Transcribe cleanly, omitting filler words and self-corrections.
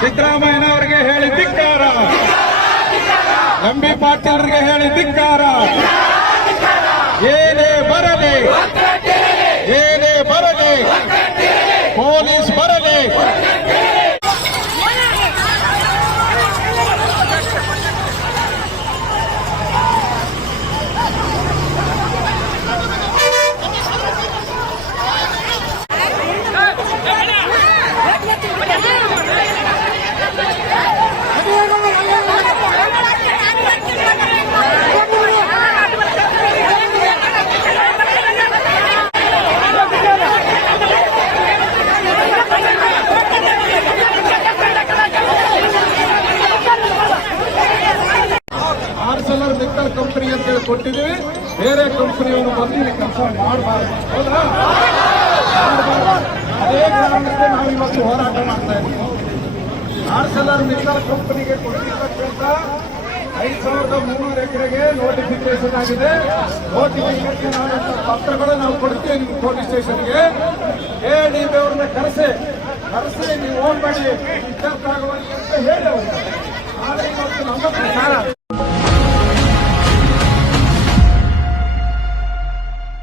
ಸಿದ್ದರಾಮಯ್ಯನವರಿಗೆ ಹೇಳಿ ಧಿಕ್ಕಾರ, ಎಂಬಿ ಪಾಟೀಲ್ರಿಗೆ ಹೇಳಿ ಧಿಕ್ಕಾರ. ಏನೇ ಬರಲಿ, ಏನೇ ಬರಲಿ, ಪೊಲೀಸ್ ಬರಲಿ, ಮೆಕ್ಟಲ್ ಕಂಪನಿ ಅಂತ ಹೇಳಿ ಕೊಟ್ಟಿದ್ದೀವಿ. ಬೇರೆ ಕಂಪನಿಯನ್ನು ಬಂದು ಇಲ್ಲಿ ಕೆಲಸ ಮಾಡಬಾರ್ದು, ಹೌದಾ? ಅದೇ ಕಾರಣಕ್ಕೆ ನಾವು ಇವತ್ತು ಹೋರಾಟ ಮಾಡ್ತಾ ಇದ್ದೀವಿ. ಆರ್ಸೆಲರ್ ಮೆಕ್ಟಲ್ ಕಂಪನಿಗೆ ಕೊಟ್ಟಿರ್ತಕ್ಕಂಥ 5,300 ಎಕರೆಗೆ ನೋಟಿಫಿಕೇಶನ್ ಆಗಿದೆ. ನೋಟಿಫಿಕೇಶನ್ ಆದಂತ ಪತ್ರಗಳು ನಾವು ಕೊಡ್ತೀವಿ ನಿಮ್ಗೆ ಪೊಲೀಸ್ ಸ್ಟೇಷನ್ಗೆ. ADB ಅವ್ರನ್ನ ಕರೆಸಿ ನೀವು ಹೋಗ್ಬೇಡಿ, ಇತ್ಯರ್ಥ ಆಗುವಲ್ಲಿ ಅಂತ ಹೇಳಿ. ಆದರೆ ಇವತ್ತು ನಮ್ಮ